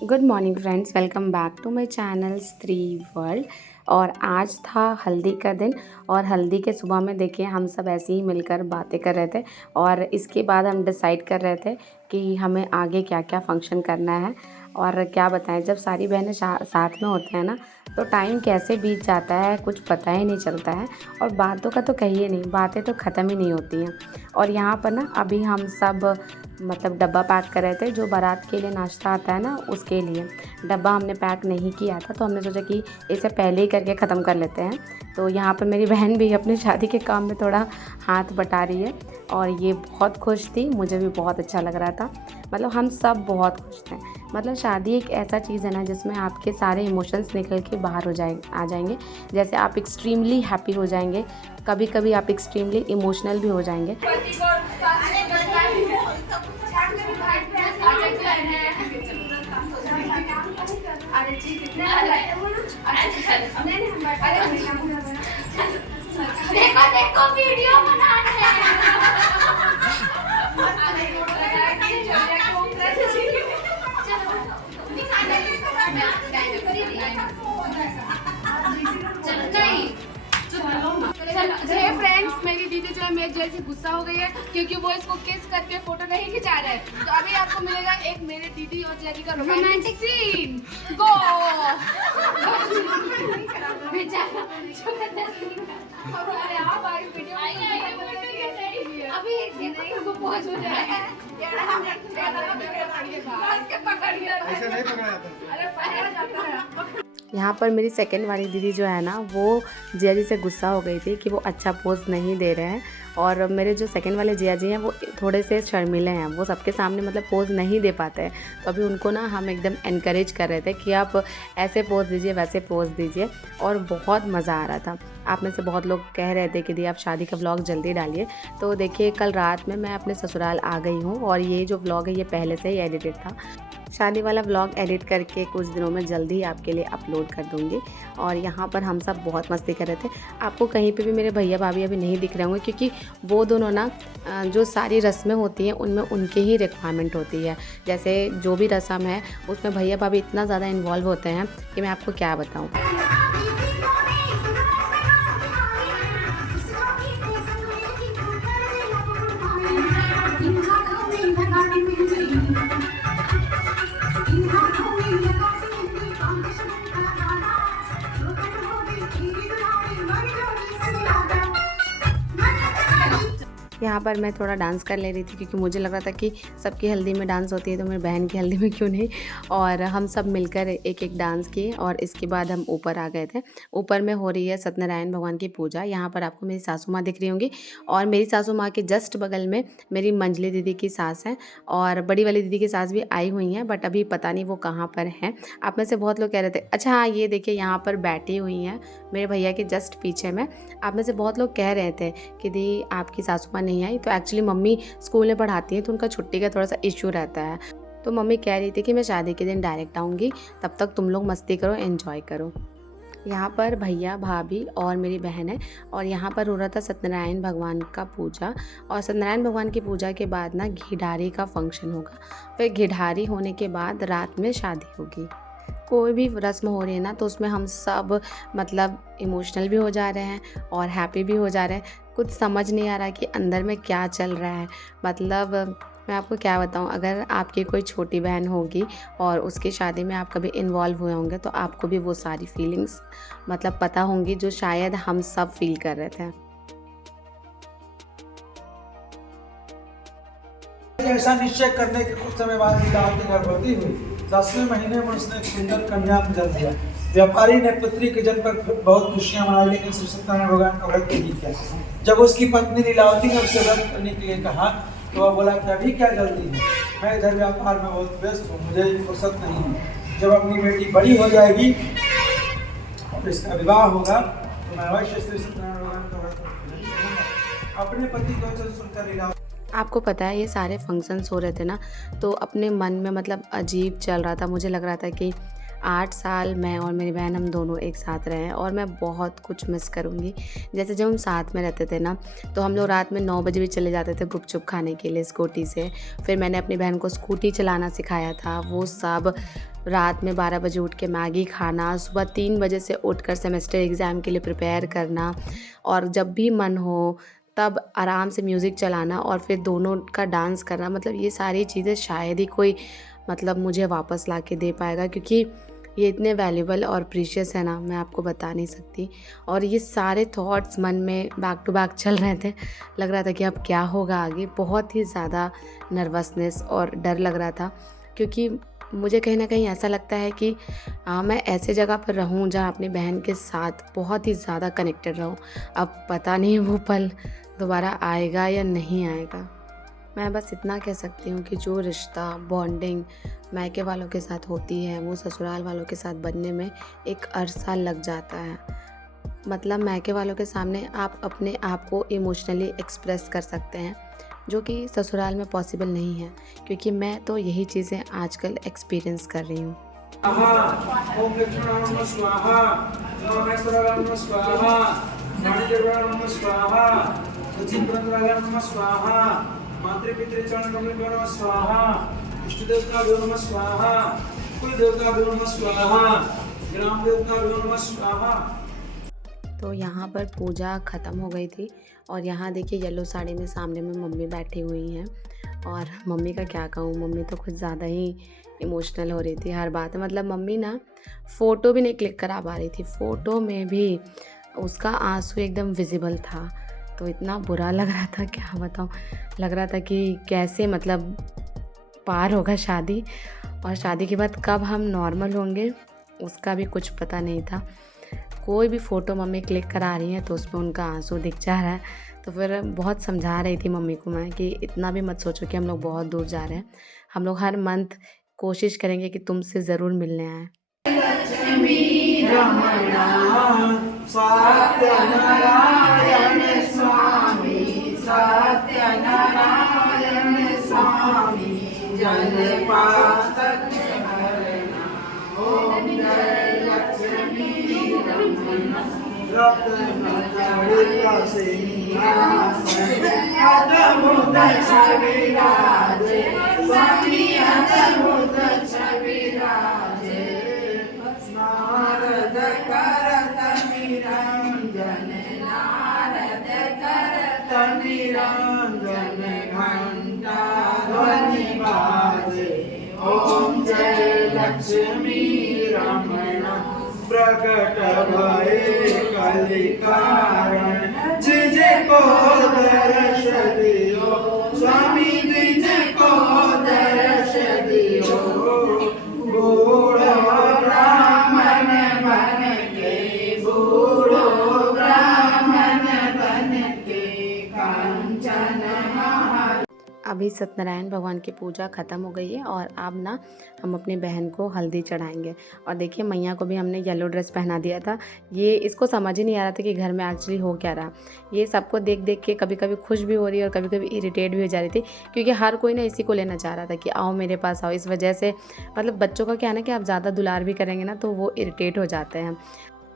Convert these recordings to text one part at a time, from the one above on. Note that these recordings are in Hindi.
Good morning friends, welcome back to my channel Stree world. और आज था हल्दी का दिन और हल्दी के सुबह में देखिए हम सब ऐसे ही मिलकर बातें कर रहे थे और इसके बाद हम डिसाइड कर रहे थे कि हमें आगे क्या क्या फंक्शन करना है। और क्या बताएं, जब सारी बहनें साथ में होते हैं ना तो टाइम कैसे बीत जाता है कुछ पता ही नहीं चलता है। और बातों का तो कहिए नहीं, बातें तो ख़त्म ही नहीं होती हैं। और यहाँ पर ना अभी हम सब मतलब डब्बा पैक कर रहे थे, जो बारात के लिए नाश्ता आता है ना उसके लिए डब्बा हमने पैक नहीं किया था, तो हमने सोचा कि इसे पहले ही करके ख़त्म कर लेते हैं। तो यहाँ पर मेरी बहन भी अपनी शादी के काम में थोड़ा हाथ बटा रही है और ये बहुत खुश थी, मुझे भी बहुत अच्छा लग रहा था। मतलब हम सब बहुत खुश थे। मतलब शादी एक ऐसा चीज़ है ना जिसमें आपके सारे इमोशंस निकल के बाहर आ जाएंगे। जैसे आप एक्सट्रीमली हैप्पी हो जाएंगे, कभी कभी आप एक्सट्रीमली इमोशनल भी हो जाएंगे। देखो देखो वीडियो बनाना है। फ्रेंड्स, मेरी दीदी जो है मेरे जैसे गुस्सा हो गई है क्योंकि वो इसको किस करके फोटो नहीं खिंचा रहे हैं। तो अभी आपको मिलेगा एक मेरे दीदी और जैकी का रोमांटिक सीन। गो अरे आप आई वीडियो अभी को पहुंच हो जाए। ऐसे नहीं पकड़ा जाता। अरे पकड़ा जाता है। यहाँ पर मेरी सेकंड वाली दीदी जो है ना वो जिया जी से गुस्सा हो गई थी कि वो अच्छा पोज नहीं दे रहे हैं। और मेरे जो सेकंड वाले जिया जी हैं वो थोड़े से शर्मीले हैं, वो सबके सामने मतलब पोज नहीं दे पाते हैं। तो अभी उनको ना हम एकदम एनकरेज कर रहे थे कि आप ऐसे पोज दीजिए, वैसे पोज दीजिए। और बहुत मज़ा आ रहा था। आप में से बहुत लोग कह रहे थे कि दी आप शादी का व्लॉग जल्दी डालिए। तो देखिए कल रात में मैं अपने ससुराल आ गई हूँ और ये जो व्लॉग है ये पहले से ही एडिटेड था। शादी वाला व्लॉग एडिट करके कुछ दिनों में जल्दी ही आपके लिए अपलोड कर दूँगी। और यहाँ पर हम सब बहुत मस्ती कर रहे थे। आपको कहीं पे भी मेरे भैया भाभी अभी नहीं दिख रहे होंगे क्योंकि वो दोनों ना जो सारी रस्में होती हैं उनमें उनके ही रिक्वायरमेंट होती है। जैसे जो भी रस्म है उसमें भैया भाभी इतना ज़्यादा इन्वॉल्व होते हैं कि मैं आपको क्या बताऊँ। यहाँ पर मैं थोड़ा डांस कर ले रही थी क्योंकि मुझे लग रहा था कि सबकी हल्दी में डांस होती है तो मेरी बहन की हल्दी में क्यों नहीं। और हम सब मिलकर एक एक डांस किए और इसके बाद हम ऊपर आ गए थे। ऊपर में हो रही है सत्यनारायण भगवान की पूजा। यहाँ पर आपको मेरी सासू माँ दिख रही होंगी और मेरी सासू माँ के जस्ट बगल में मेरी मंजली दीदी की सास है और बड़ी वाली दीदी की सास भी आई हुई हैं, बट अभी पता नहीं वो कहाँ पर हैं। आप में से बहुत लोग कह रहे थे। अच्छा हाँ, ये देखिए यहाँ पर बैठी हुई हैं मेरे भैया के जस्ट पीछे में। आप में से बहुत लोग कह रहे थे कि दी आपकी सासू माँ नहीं आई। तो एक्चुअली मम्मी स्कूल में पढ़ाती हैं तो उनका छुट्टी का थोड़ा सा इश्यू रहता है। तो मम्मी कह रही थी कि मैं शादी के दिन डायरेक्ट आऊँगी, तब तक तुम लोग मस्ती करो, एंजॉय करो। यहाँ पर भैया भाभी और मेरी बहन है और यहाँ पर हो रहा था सत्यनारायण भगवान का पूजा। और सत्यनारायण भगवान की पूजा के बाद ना घिढारी का फंक्शन होगा। फिर घिढारी होने के बाद रात में शादी होगी। कोई भी रस्म हो रही है ना तो उसमें हम सब मतलब इमोशनल भी हो जा रहे हैं और हैप्पी भी हो जा रहे हैं। कुछ समझ नहीं आ रहा कि अंदर में क्या चल रहा है। मतलब मैं आपको क्या बताऊं, अगर आपकी कोई छोटी बहन होगी और उसकी शादी में आप कभी इन्वॉल्व हुए होंगे तो आपको भी वो सारी फीलिंग्स मतलब पता होंगी जो शायद हम सब फील कर रहे थे। ऐसा निश्चय करने के कुछ समय बाद लीलावती गर्भवती हुई। 10वें महीने में उसने एक सुंदर कन्या को जन्म दिया। व्यापारी ने पुत्री के जन्म पर बहुत खुशियां मनाई, लेकिन श्री सत्यनारायण भगवान का व्रत नहीं किया। जब उसकी पत्नी लीलावती ने उससे व्रत करने के लिए कहा तो वह बोला कि अभी क्या जल्दी है, मैं इधर व्यापार में बहुत व्यस्त हूँ, मुझे फुर्सत नहीं है। जब अपनी बेटी बड़ी हो जाएगी और इसका विवाह होगा तो मैं अवश्य श्री सत्यनारायण भगवान का व्रत करूंगा। अपने पति को वचन सुनकर लीलावती। आपको पता है ये सारे फंक्शंस हो रहे थे ना तो अपने मन में मतलब अजीब चल रहा था। मुझे लग रहा था कि 8 साल मैं और मेरी बहन हम दोनों एक साथ रहे हैं और मैं बहुत कुछ मिस करूँगी। जैसे जब हम साथ में रहते थे ना, तो हम लोग रात में 9 बजे भी चले जाते थे गुपचुप खाने के लिए स्कूटी से। फिर मैंने अपनी बहन को स्कूटी चलाना सिखाया था। वो सब रात में 12 बजे उठ के मैगी खाना, सुबह 3 बजे से उठकर सेमेस्टर एग्ज़ाम के लिए प्रिपेयर करना, और जब भी मन हो तब आराम से म्यूज़िक चलाना और फिर दोनों का डांस करना। मतलब ये सारी चीज़ें शायद ही कोई मतलब मुझे वापस ला के दे पाएगा, क्योंकि ये इतने वैल्यूबल और प्रीशियस है ना, मैं आपको बता नहीं सकती। और ये सारे थॉट्स मन में बैक टू बैक चल रहे थे। लग रहा था कि अब क्या होगा आगे। बहुत ही ज़्यादा नर्वसनेस और डर लग रहा था, क्योंकि मुझे कहीं ना कहीं ऐसा लगता है कि मैं ऐसे जगह पर रहूं जहां अपनी बहन के साथ बहुत ही ज़्यादा कनेक्टेड रहूं। अब पता नहीं वो पल दोबारा आएगा या नहीं आएगा। मैं बस इतना कह सकती हूँ कि जो रिश्ता बॉन्डिंग मायके वालों के साथ होती है, वो ससुराल वालों के साथ बनने में एक अरसा लग जाता है। मतलब मायके वालों के सामने आप अपने आप को इमोशनली एक्सप्रेस कर सकते हैं, जो कि ससुराल में पॉसिबल नहीं है, क्योंकि मैं तो यही चीज़ें आजकल एक्सपीरियंस कर रही हूँ। ओम लक्ष्मणाय नमः स्वाहा, ओम महेश्वराय नमः स्वाहा, वाणिज्यवाय नमः स्वाहा, सचिन प्रंद्राय नमः स्वाहा, मातृपितृ चरण कमलेभ्यो नमः स्वाहा, इष्ट देवताभ्यो नमः स्वाहा, कुल देवताभ्यो नमः स्वाहा, ग्राम देवताभ्यो नमः स्वाहा। तो यहाँ पर पूजा ख़त्म हो गई थी और यहाँ देखिए येलो साड़ी में सामने में मम्मी बैठी हुई हैं। और मम्मी का क्या कहूँ, मम्मी तो कुछ ज़्यादा ही इमोशनल हो रही थी हर बात में। मतलब मम्मी ना फ़ोटो भी नहीं क्लिक करा पा रही थी, फ़ोटो में भी उसका आंसू एकदम विजिबल था। तो इतना बुरा लग रहा था, क्या बताऊँ। लग रहा था कि कैसे मतलब पार होगा शादी, और शादी के बाद कब हम नॉर्मल होंगे उसका भी कुछ पता नहीं था। कोई भी फ़ोटो मम्मी क्लिक करा रही हैं तो उसमें उनका आंसू दिख जा रहा है। तो फिर बहुत समझा रही थी मम्मी को मैं कि इतना भी मत सोचो कि हम लोग बहुत दूर जा रहे हैं। हम लोग हर मंथ कोशिश करेंगे कि तुमसे ज़रूर मिलने आएँ। सत्यनारायण स्वामी, सत्यनारायण स्वामी, जन पातक हरना, ओम जय लक्ष्मी रमण, रत्न जड़ित सिंहासन, अद्भुत छवि राजे, स्वामी अद्भुत छवि राजे, नारद करत निरंजन, नारद करत निरंजन, घंटा ध्वनि बाजे, ओम जय लक्ष्मी रमण, प्रकट भये कलि कारण, जिजको दर्श दियो स्वामी, जिजको दर्श दियो, बूढ़ो ब्राह्मण बन के, बूढ़ो ब्राह्मण बन के, कंचन महाल। अभी सत्यनारायण भगवान की पूजा ख़त्म हो गई है और अब ना हम अपनी बहन को हल्दी चढ़ाएंगे। और देखिए मैया को भी हमने येलो ड्रेस पहना दिया था। ये इसको समझ ही नहीं आ रहा था कि घर में एक्चुअली हो क्या रहा। ये सबको देख देख के कभी कभी खुश भी हो रही है और कभी कभी इरिटेट भी हो जा रही थी, क्योंकि हर कोई ना इसी को लेना चाह रहा था कि आओ मेरे पास आओ। इस वजह से मतलब बच्चों का क्या है ना कि आप ज़्यादा दुलार भी करेंगे ना तो वो इरिटेट हो जाते हैं।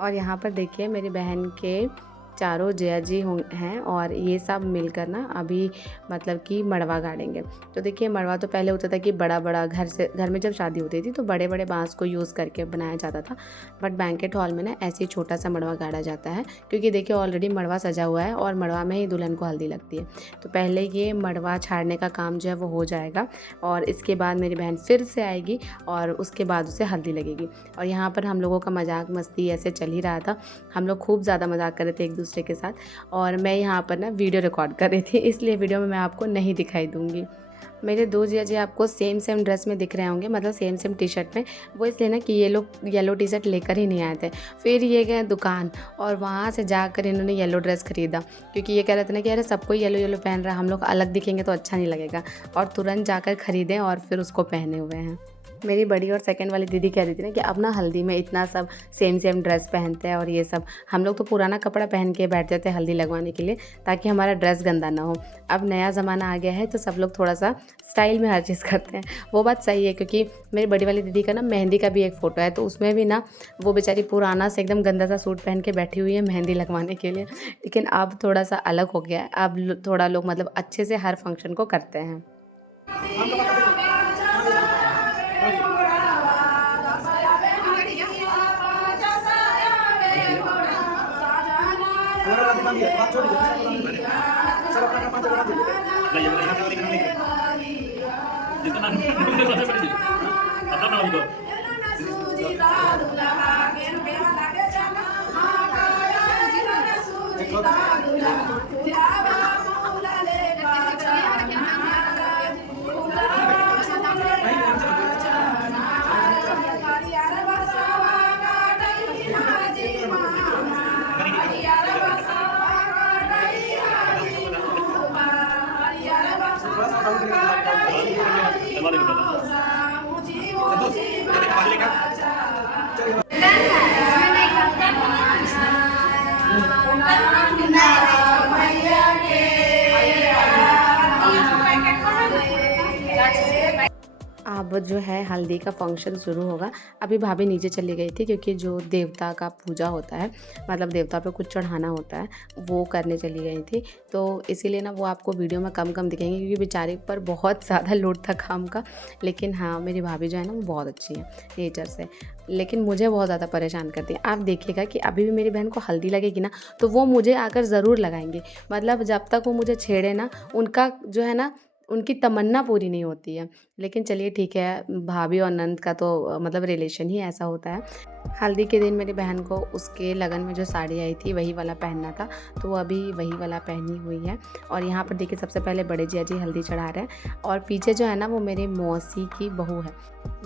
और यहाँ पर देखिए मेरी बहन के चारों जया जी हैं और ये सब मिलकर ना अभी मतलब कि मड़वा गाड़ेंगे। तो देखिए मड़वा तो पहले होता था कि बड़ा बड़ा घर में जब शादी होती थी तो बड़े बड़े बांस को यूज़ करके बनाया जाता था, बट बैंकेट हॉल में ना ऐसे ही छोटा सा मड़वा गाड़ा जाता है, क्योंकि देखिए ऑलरेडी मड़वा सजा हुआ है और मड़वा में ही दुल्हन को हल्दी लगती है। तो पहले ये मड़वा छाड़ने का काम जो है वो हो जाएगा और इसके बाद मेरी बहन फिर से आएगी और उसके बाद उसे हल्दी लगेगी। और यहाँ पर हम लोगों का मजाक मस्ती ऐसे चल ही रहा था। हम लोग खूब ज़्यादा मजाक कर रहे थे एक दूसरे के साथ, और मैं यहाँ पर ना वीडियो रिकॉर्ड कर रही थी, इसलिए वीडियो में मैं आपको नहीं दिखाई दूंगी। मेरे दो जिया जी आपको सेम ड्रेस में दिख रहे होंगे, मतलब सेम टी शर्ट में। वो इसलिए ना कि ये लोग येलो टी शर्ट लेकर ही नहीं आए थे। फिर ये गए दुकान और वहाँ से जाकर इन्होंने येलो ड्रेस खरीदा, क्योंकि ये कह रहे थे ना कि अरे सबको येलो पहन रहा है, हम लोग अलग दिखेंगे तो अच्छा नहीं लगेगा, और तुरंत जाकर खरीदें और फिर उसको पहने हुए हैं। मेरी बड़ी और सेकंड वाली दीदी कह रही थी ना कि अब ना हल्दी में इतना सब सेम सेम ड्रेस पहनते हैं और ये सब। हम लोग तो पुराना कपड़ा पहन के बैठ जाते हैं हल्दी लगवाने के लिए ताकि हमारा ड्रेस गंदा ना हो। अब नया ज़माना आ गया है तो सब लोग थोड़ा सा स्टाइल में हर चीज़ करते हैं। वो बात सही है क्योंकि मेरी बड़ी वाली दीदी का ना मेहंदी का भी एक फ़ोटो है, तो उसमें भी ना वो बेचारी पुराना से एकदम गंदा सा सूट पहन के बैठी हुई है मेहंदी लगवाने के लिए। लेकिन अब थोड़ा सा अलग हो गया है, अब थोड़ा लोग मतलब अच्छे से हर फंक्शन को करते हैं। अब जो है हल्दी का फंक्शन शुरू होगा। अभी भाभी नीचे चली गई थी क्योंकि जो देवता का पूजा होता है, मतलब देवता पे कुछ चढ़ाना होता है, वो करने चली गई थी। तो इसीलिए ना वो आपको वीडियो में कम कम दिखेंगे क्योंकि बेचारे पर बहुत ज़्यादा लोड था काम का। लेकिन हाँ, मेरी भाभी जो है ना वो बहुत अच्छी है नेचर से, लेकिन मुझे बहुत ज़्यादा परेशान करती है। आप देखिएगा कि अभी भी मेरी बहन को हल्दी लगेगी ना तो वो मुझे आकर ज़रूर लगाएंगे। मतलब जब तक वो मुझे छेड़े ना, उनका जो है ना उनकी तमन्ना पूरी नहीं होती है। लेकिन चलिए ठीक है, भाभी और नंद का तो मतलब रिलेशन ही ऐसा होता है। हल्दी के दिन मेरी बहन को उसके लगन में जो साड़ी आई थी वही वाला पहनना था, तो वो अभी वही वाला पहनी हुई है। और यहाँ पर देखिए सबसे पहले बड़े जिया जी हल्दी चढ़ा रहे हैं और पीछे जो है ना वो मेरे मौसी की बहू है।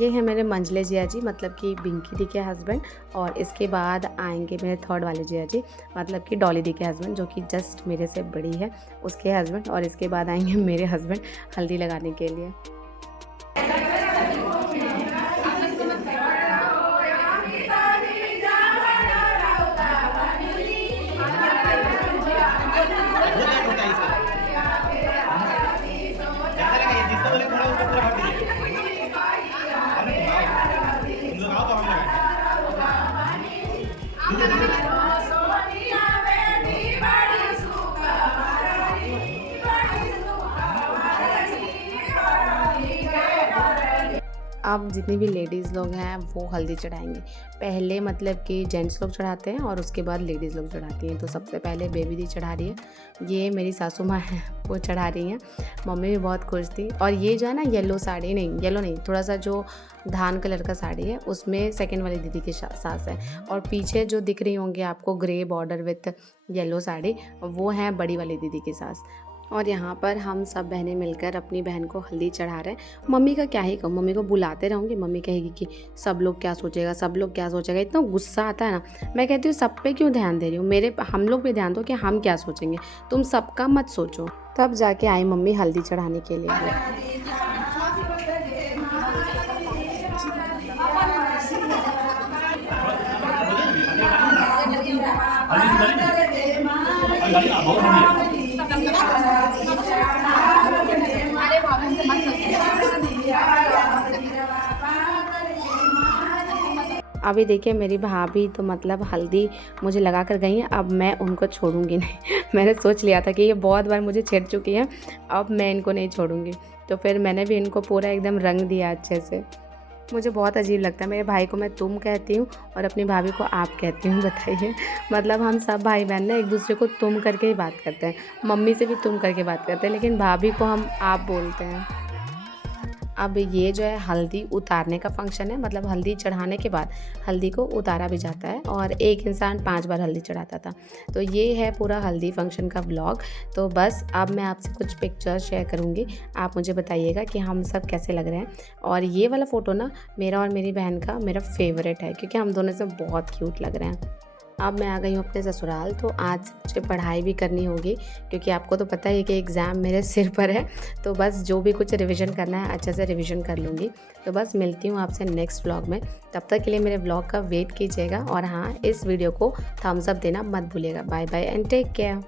ये है मेरे मंझले जिया जी, मतलब कि बिंकी दी के हस्बैंड। और इसके बाद आएंगे मेरे थर्ड वाले जिया जी, मतलब कि डॉली दी के हस्बैंड, जो कि जस्ट मेरे से बड़ी है, उसके हस्बैंड। और इसके बाद आएंगे मेरे हस्बैंड हल्दी लगाने के लिए। अब जितनी भी लेडीज़ लोग हैं वो हल्दी चढ़ाएंगे। पहले मतलब कि जेंट्स लोग चढ़ाते हैं और उसके बाद लेडीज़ लोग चढ़ाती हैं। तो सबसे पहले बेबी दी चढ़ा रही है, ये मेरी सासू माँ है वो चढ़ा रही हैं। मम्मी भी बहुत खुश थी। और ये जो है ना येलो साड़ी, नहीं येलो नहीं, थोड़ा सा जो धान कलर का साड़ी है उसमें सेकंड वाली दीदी की सास है। और पीछे जो दिख रही होंगी आपको grey border with yellow sari, वो है बड़ी वाली दीदी की सास। और यहाँ पर हम सब बहनें मिलकर अपनी बहन को हल्दी चढ़ा रहे हैं। मम्मी का क्या ही कहूँ, मम्मी को बुलाते रहूँगी, मम्मी कहेगी कि सब लोग क्या सोचेगा, सब लोग क्या सोचेगा। इतना गुस्सा आता है ना। मैं कहती हूँ सब पे क्यों ध्यान दे रही हूँ, हम लोग पे ध्यान दो कि हम क्या सोचेंगे, तुम सबका मत सोचो। तब जाके आई मम्मी हल्दी चढ़ाने के लिए। अभी देखिए मेरी भाभी तो मतलब हल्दी मुझे लगा कर गई हैं, अब मैं उनको छोड़ूंगी नहीं। मैंने सोच लिया था कि ये बहुत बार मुझे छेड़ चुकी हैं, अब मैं इनको नहीं छोड़ूंगी। तो फिर मैंने भी इनको पूरा एकदम रंग दिया अच्छे से। मुझे बहुत अजीब लगता है, मेरे भाई को मैं तुम कहती हूँ और अपनी भाभी को आप कहती हूँ। बताइए, मतलब हम सब भाई बहन ना एक दूसरे को तुम करके ही बात करते हैं। मम्मी से भी तुम करके बात करते हैं, लेकिन भाभी को हम आप बोलते हैं। अब ये जो है हल्दी उतारने का फंक्शन है, मतलब हल्दी चढ़ाने के बाद हल्दी को उतारा भी जाता है और एक इंसान 5 बार हल्दी चढ़ाता था। तो ये है पूरा हल्दी फंक्शन का व्लॉग। तो बस अब मैं आपसे कुछ पिक्चर्स शेयर करूँगी, आप मुझे बताइएगा कि हम सब कैसे लग रहे हैं। और ये वाला फ़ोटो ना मेरा और मेरी बहन का मेरा फेवरेट है, क्योंकि हम दोनों से बहुत क्यूट लग रहे हैं। अब मैं आ गई हूँ अपने ससुराल। तो आज मुझे पढ़ाई भी करनी होगी क्योंकि आपको तो पता ही है कि एग्ज़ाम मेरे सिर पर है। तो बस जो भी कुछ रिवीजन करना है अच्छे से रिवीजन कर लूँगी। तो बस मिलती हूँ आपसे नेक्स्ट व्लॉग में। तब तक के लिए मेरे व्लॉग का वेट कीजिएगा और हाँ, इस वीडियो को थम्स अप देना मत भूलिएगा। Bye bye and take care.